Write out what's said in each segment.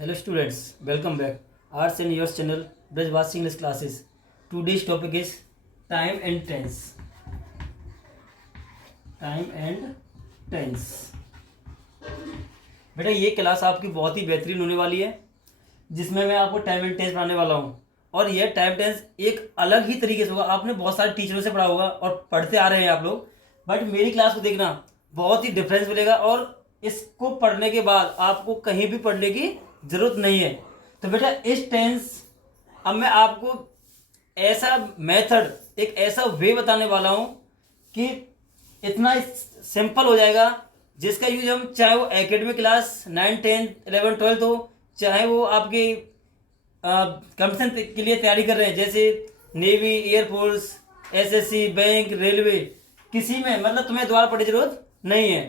Hello students, welcome back. Arts and yours channel, Brajvasi English classes. Today's topic is time and tense. Time and tense. बेटा ये class आपकी बहुत ही बेहतरीन होने वाली है, जिसमें मैं आपको टाइम एंड टेंस पढ़ाने वाला हूँ। और यह टाइम टेंस एक अलग ही तरीके से होगा। आपने बहुत सारे टीचरों से पढ़ा होगा और पढ़ते आ रहे हैं आप लोग, बट मेरी क्लास को देखना बहुत ही डिफरेंस मिलेगा और इसको पढ़ने के बाद आपको कहीं भी पढ़ने की जरूरत नहीं है। तो बेटा इस टेंस अब मैं आपको ऐसा मेथड, एक ऐसा वे बताने वाला हूँ कि इतना सिंपल हो जाएगा, जिसका यूज हम चाहे वो एकेडमिक क्लास 9, 10, 11, 12 हो, चाहे वो आपके कंपटीशन के लिए तैयारी कर रहे हैं जैसे navy, air force, SSC, bank, railway, किसी में मतलब तुम्हें दोबारा पढ़ने की जरूरत नहीं है।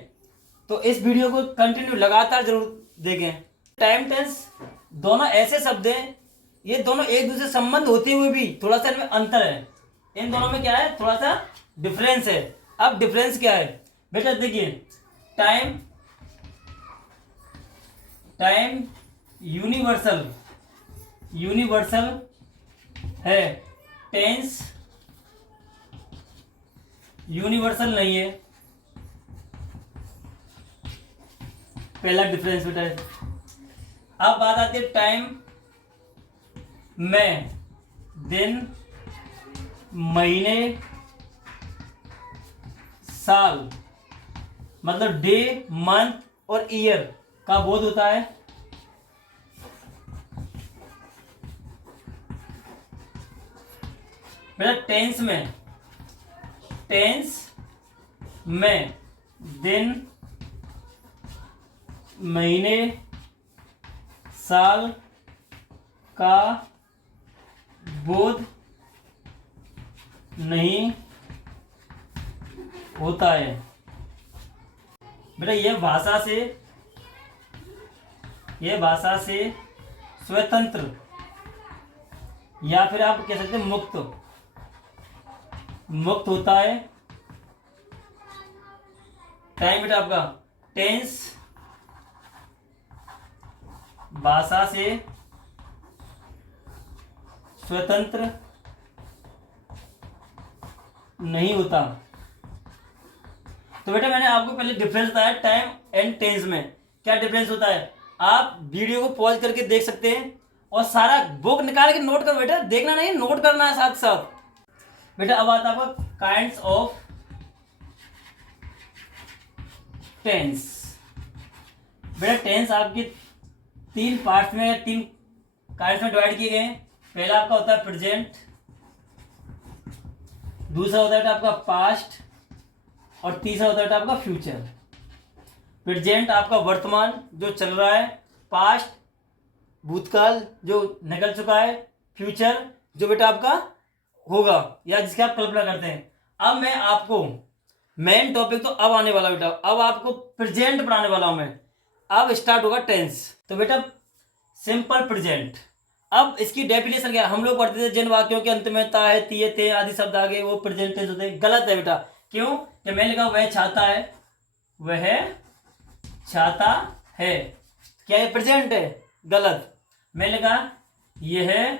तो इस वीडियो को कंटिन्यू लगातार जरूर देखें। टाइम टेंस दोनों ऐसे शब्द हैं, ये दोनों एक दूसरे से संबंध होते हुए भी थोड़ा सा इनमें अंतर है। इन दोनों में क्या है, थोड़ा सा डिफरेंस है। अब डिफरेंस क्या है बेटा, देखिए टाइम टाइम यूनिवर्सल है, टेंस यूनिवर्सल नहीं है। पहला डिफरेंस बेटा है। अब बात आती है टाइम में दिन, महीने, साल, मतलब डे, मंथ और ईयर का बोध होता है। बेटा टेंस में दिन, महीने, साल का बोध नहीं होता है। बेटा यह भाषा से स्वतंत्र या फिर आप कह सकते हैं मुक्त होता है। टाइम बेटा आपका टेंस भाषा से स्वतंत्र नहीं होता। तो बेटा मैंने आपको पहले डिफरेंस बताया टाइम एंड टेंस में। क्या डिफरेंस होता है आप वीडियो को पॉज करके देख सकते हैं और सारा बुक निकाल के नोट करो। बेटा देखना नहीं, नोट करना है साथ साथ। बेटा अब आता है आपका काइंड्स ऑफ टेंस। बेटा टेंस आपकी तीन पार्ट्स में, तीन काइंड्स में डिवाइड किए गए हैं। पहला आपका होता है प्रेजेंट, दूसरा होता है आपका पास्ट और तीसरा होता है आपका फ्यूचर। प्रेजेंट आपका वर्तमान जो चल रहा है, पास्ट भूतकाल जो निकल चुका है, फ्यूचर जो बेटा आपका होगा या जिसकी आप कल्पना करते हैं। अब मैं आपको मेन टॉपिक तो अब आने वाला बेटा, अब आपको प्रेजेंट पढ़ाने वाला हूं मैं। अब स्टार्ट होगा टेंस। तो बेटा सिंपल प्रेजेंट, अब इसकी डेफिनेशन क्या है, हम लोग पढ़ते थे जिन वाक्यों के अंत में ता है, तिये, थे आदि शब्द आ गए वो प्रेजेंट टेंस होते हैं। गलत है बेटा। क्यों? कि मैंने लिखा वह छाता है, वह छाता है, क्या ये प्रेजेंट है? गलत। मैंने लिखा यह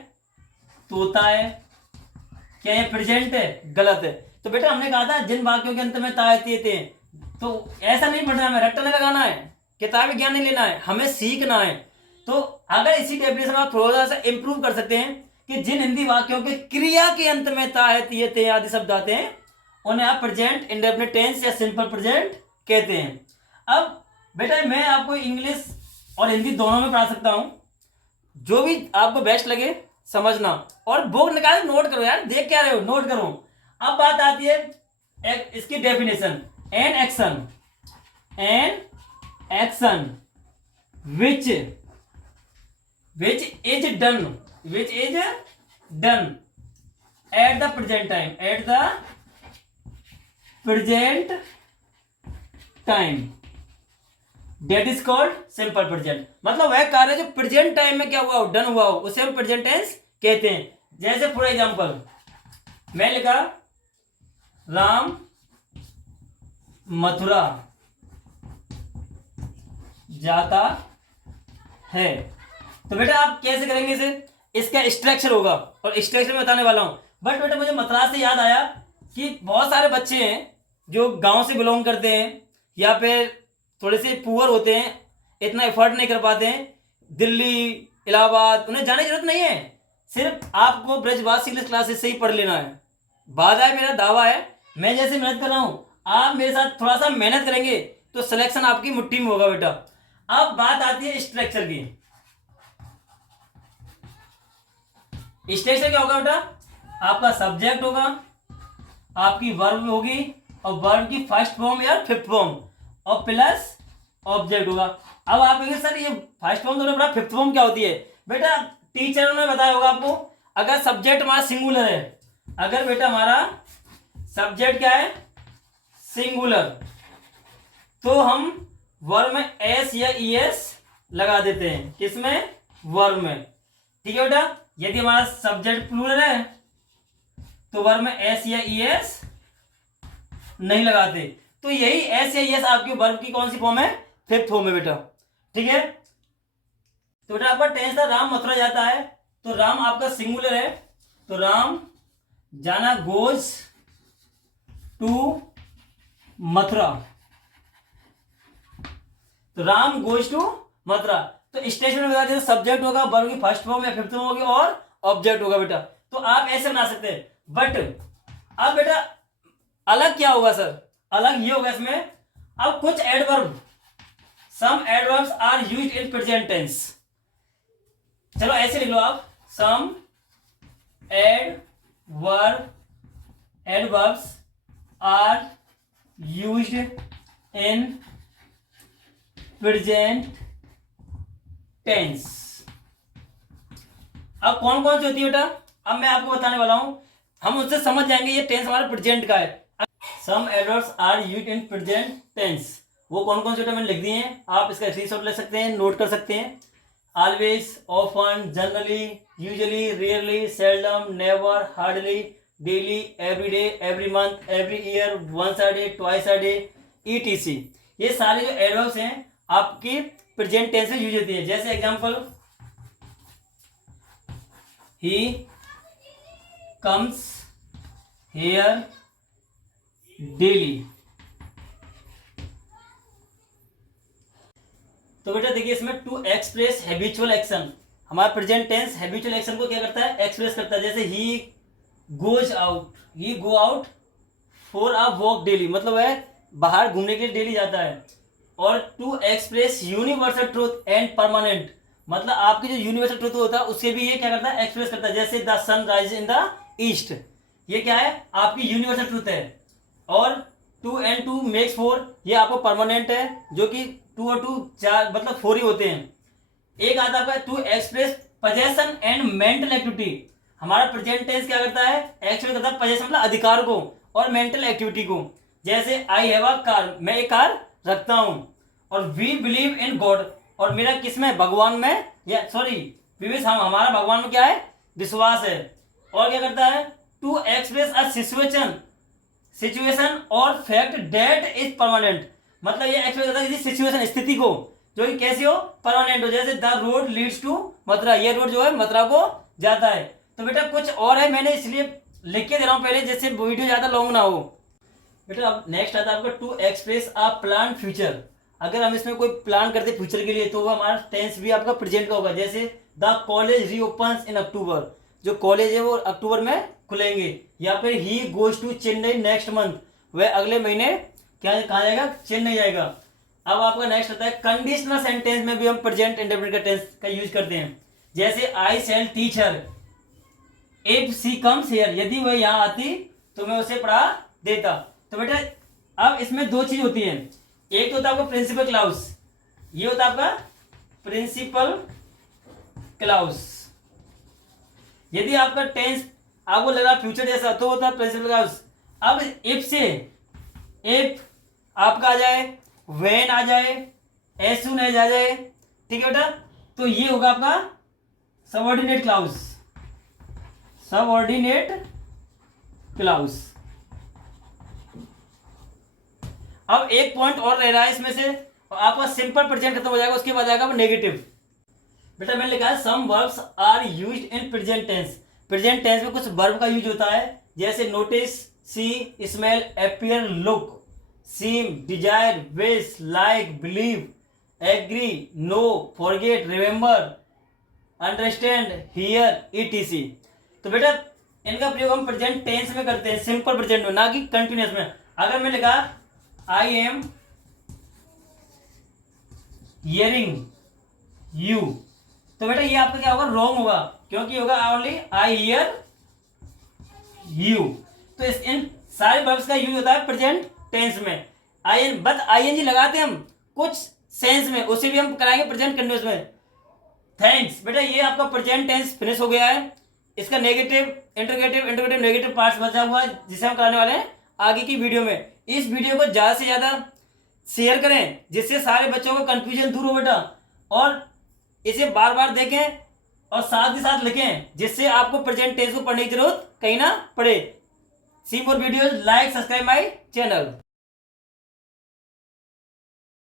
तोता है, क्या ये प्रेजेंट है? गलत है। तो बेटा हमने कहा था जिन वाक्यों के अंत में ता है, तिये, थे, तो ऐसा नहीं पढ़ना है, रट्टा नहीं लगाना है, किताबी ज्ञान नहीं लेना है, हमें सीखना है। तो अगर इसी डेफिनेशन आप थोड़ा सा इंप्रूव कर सकते हैं कि जिन हिंदी वाक्यों के क्रिया के अंत में ता है, तिये, थे आदि शब्द आते हैं उन्हें आप प्रेजेंट इंडेफिनिट टेंस या सिंपल प्रेजेंट कहते हैं। अब बेटा मैं आपको इंग्लिश और हिंदी दोनों में पढ़ा सकता हूं, जो भी आपको बेस्ट लगे समझना। और बुक निकाल नोट करो यार, देख क्या रहे हो, नोट करो। अब बात आती है इसकी definition. An action which is done at the present time that is called simple present। मतलब वह कार्य जो प्रेजेंट टाइम में क्या हुआ हो, डन हुआ हो, उसे हम प्रेजेंट टेंस कहते हैं। जैसे फॉर एग्जांपल मैं लिखा राम मथुरा जाता है, तो बेटा आप कैसे करेंगे इसे, इसका स्ट्रक्चर होगा और स्ट्रक्चर में बताने वाला हूं। बट बेटा मुझे मद्रास से याद आया कि बहुत सारे बच्चे हैं जो गांव से बिलोंग करते हैं या फिर थोड़े से पुअर होते हैं, इतना एफर्ट नहीं कर पाते हैं, दिल्ली इलाहाबाद उन्हें जाने की जरूरत नहीं है, सिर्फ आपको ब्रजवासी इंग्लिश क्लासेस से ही पढ़ लेना है। वादा है, मेरा दावा है, मैं जैसे मेहनत कर रहा हूं आप मेरे साथ थोड़ा सा मेहनत करेंगे तो सिलेक्शन आपकी मुट्ठी में होगा बेटा। अब बात आती है स्ट्रक्चर की। स्ट्रक्चर क्या होगा बेटा, आपका सब्जेक्ट होगा, आपकी वर्ब होगी और वर्ब की फर्स्ट फॉर्म या फिफ्थ फॉर्म और प्लस ऑब्जेक्ट होगा। अब आप कहेंगे सर ये फर्स्ट फॉर्म दोनों बेटा फिफ्थ फॉर्म क्या होती है, बेटा टीचर ने बताया होगा आपको। अगर सब्जेक्ट हमारा सिंगुलर है, अगर बेटा हमारा सब्जेक्ट क्या है सिंगुलर, तो हम वर्ब में एस या ईएस लगा देते हैं, किसमें, वर्ब में। ठीक है बेटा, यदि हमारा सब्जेक्ट प्लूरल है तो वर्ब में एस या ईएस नहीं लगाते। तो यही एस या ईएस आपकी वर्ब की कौन सी फॉर्म है, फिफ्थ फॉर्म है बेटा। ठीक है, तो बेटा आपका टेंस था राम मथुरा जाता है, तो राम आपका सिंगुलर है, तो राम जाना गोज टू मथुरा, तो राम गोज टू मथुरा। तो स्टेशन में बता देते सब्जेक्ट होगा, वर्ब की फर्स्ट फॉर्म या फिफ्थ फॉर्म होगी और ऑब्जेक्ट होगा बेटा। तो आप ऐसे बना सकते हैं। बट अब बेटा अलग क्या होगा सर, अलग ये होगा इसमें, अब कुछ adverb, some adverbs are used in present tense. चलो ऐसे लिख लो आप, some adverbs are used in present tense. अब कौन कौन सी होती है बेटा, अब मैं आपको बताने वाला हूं, हम उससे समझ जाएंगे ये टेंस हमारा प्रेजेंट का है। Some adverbs are used in present tense, वो कौन कौन से बेटा मैंने लिख दिए हैं, आप इसका स्क्रीनशॉट ले सकते हैं, नोट कर सकते हैं। Always, often, generally, usually, rarely, seldom, never, hardly, daily, every day, every month, every year, once a day, twice a day, etc. ये सारे जो एडवर्ब्स हैं आपकी प्रेजेंट टेंस में यूज होती है। जैसे example, he comes here daily. तो बेटा देखिए इसमें टू एक्सप्रेस हैबिचुअल एक्शन, हमारा प्रेजेंट टेंस हैबिचुअल एक्शन को क्या करता है, एक्सप्रेस करता है। जैसे he goes out, he go out for a walk daily, मतलब है बाहर घूमने के लिए डेली जाता है। और to express universal truth and permanent, मतलब आपकी जो यूनिवर्सल ट्रूथ होता है उससे भी ये क्या करता है, एक्सप्रेस करता है। जैसे the sun rise in the east, ये क्या है आपकी यूनिवर्सल ट्रूथ है। और 2 and 2 मेक्स 4, ये आपको परमानेंट है, जो कि 2 और 2 4 मतलब 4 ही होते हैं। एक आता है to express possession and mental activity, हमारा प्रेजेंट टेंस क्या करता है, एक्सप्रेस करता है पोजेशन मतलब अधिकार को और मेंटल एक्टिविटी को। जैसे आई हैव अ कार, मैं एक कार रखता हूं। और वी बिलीव इन गॉड, और मेरा किसमें, भगवान में, या सॉरी विवेश, हम हमारा भगवान में क्या है, विश्वास है। और क्या करता है, टू एक्सप्रेस अ सिचुएशन और फैक्ट डेट इज परमानेंट, मतलब ये एक्सप्रेस करता है किसी सिचुएशन स्थिति को जो कि कैसी हो, परमानेंट हो। जैसे the road leads to Mathura, ये रोड जो है मथुरा को जाता है। तो बेटा कुछ और है, मैंने इसलिए लिख के दे रहा हूं पहले, जैसे वीडियो ज्यादा लॉन्ग ना हो। बेटा अब नेक्स्ट आता है आपका to express a plan future, अगर हम इसमें कोई प्लान करते फ्यूचर के लिए तो वो हमारा टेंस भी आपका प्रेजेंट का होगा। जैसे द कॉलेज रीओपन्स इन अक्टूबर, जो कॉलेज है वो अक्टूबर में खुलेंगे। या फिर he goes to Chennai next month, वह अगले महीने क्या कहा जाएगा, चेन्नई जाएगा। अब आपका नेक्स्ट आता है कंडीशनल सेंटेंस में भी हम प्रेजेंट इंडेफिनिट का टेंस का यूज करते हैं। जैसे I shall teach her if she comes here, यदि वह यहाँ आती तो मैं उसे पढ़ा देता। तो बेटा अब इसमें दो चीज होती है, एक तो होता है आपका प्रिंसिपल क्लाउज, ये होता है आपका प्रिंसिपल क्लाउज। यदि आपका टेंस आपको लग रहा फ्यूचर जैसा तो होता है प्रिंसिपल क्लाउज। अब इफ से, इफ आपका आ जाए, व्हेन आ जाए, एज सून एज आ जाए, ठीक है बेटा, तो ये होगा आपका सबऑर्डिनेट क्लाउज, सबऑर्डिनेट क्लाउज। अब एक पॉइंट और रह रहा है इसमें से, आपका सिंपल प्रेजेंट खत्म हो जाएगा, उसके बाद आएगा नेगेटिव। बेटा मैंने लिखा है some verbs are used in present tense. Present tense में कुछ वर्ब का यूज होता है, जैसे notice, see, smell, appear, look, seem, desire, wish, like, believe, agree, know, forget, remember, understand, hear, etc. तो बेटा इनका प्रयोग हम प्रेजेंट टेंस में करते हैं, सिंपल प्रेजेंट में, ना कि कंटिन्यूअस में। अगर मैं लिखा आई एम हियरिंग यू, तो बेटा ये आपका क्या होगा, रॉन्ग होगा, क्योंकि होगा ओनली आई हियर यू। तो इन सारे वर्ब्स का यूज होता है प्रेजेंट टेंस में। आईएनजी लगाते हैं हम कुछ सेंस में, उसे भी हम कराएंगे प्रेजेंट कंटिन्यूअस में। थैंक्स। बेटा ये आपका प्रेजेंट टेंस फिनिश हो गया है। इसका नेगेटिव, इंटरोगेटिव, नेगेटिव पार्ट्स बचा हुआ है, जिसे हम कराने वाले हैं आगे की वीडियो में। इस वीडियो को ज्यादा से ज्यादा शेयर करें, जिससे सारे बच्चों का कंफ्यूजन दूर हो बेटा, और इसे बार बार देखें और साथ ही साथ लिखें, जिससे आपको प्रेजेंट टेंस को पढ़ने की जरूरत कहीं ना पड़े। See more videos, like, subscribe my channel.